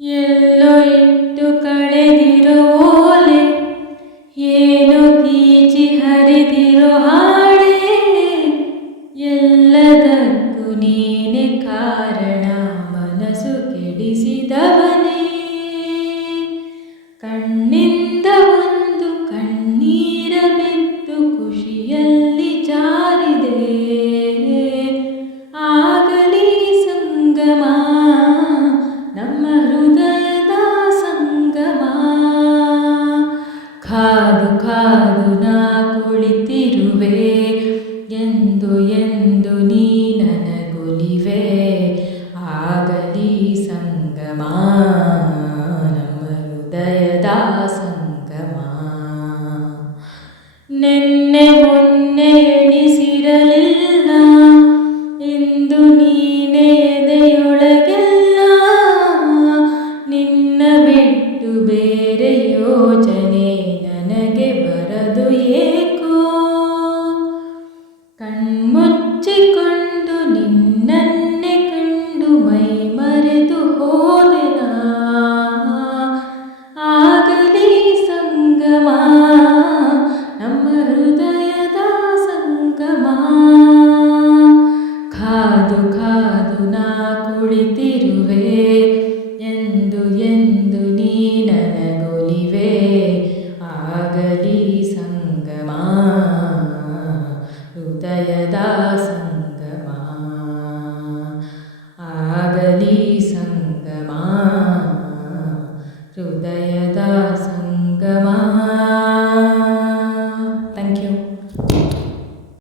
ಎಲ್ಲೋ ಇಟ್ಟು ಕಳೆದಿರೋ ಓಲೆ, ಏನೋ ಗೀಚಿ ಹರಿದಿರೋ ಹಾಡೆ, ಎಲ್ಲದಕ್ಕೂ ನೀನೆ ಕಾರಣ ಮನಸ್ಸು ಕೆಡಿಸಿದವನೇ. ಕಣ್ಣಿಂದ ಒಂದು ಕಣ್ಣೀರ ಬಿದ್ದು ಖುಷಿಯಲ್ಲಿ ಜಾರಿದೆ, ಆಗಲಿ ಸಂಗಮ ನಮ್ಮ ಹೃದಯದ ಸಂಗಮ. ಕಾದು ಕಾದು ನಾ ಕುಳಿತಿರುವೆ, ಎಂದು ಎಂದು ನೀ ನನಗೊಲಿವೆ, ಆಗಲಿ ಸಂಗಮ ನಮ್ಮ ಹೃದಯದ ಸಂಗಮ. ನೆನ್ನೆ ಮೊನ್ನೆ ಎಣಿಸಿರಲಿಲ್ಲ, ಇಂದು ನೀನೆ ಎದೆಯೊಳಗೆಲ್ಲ, ನಿನ್ನ ಬಿಟ್ಟು ಬೇರೆ ಯೋಚನೆ ನನಗೆ ಬರದು ಏಕೋ. ಕಣ್ಮುಚ್ಚಿಕೊಂಡು ನಿನ್ನನ್ನೇ ಕಂಡು ಮೈ ಮರೆತು ಹೋದೆನಾ, ಆಗಲಿ ಸಂಗಮ ನಮ್ಮ ಹೃದಯದ ಸಂಗಮ. ಕಾದು ಕಾದು ನಾ ಕುಳಿತಿರುವೆ,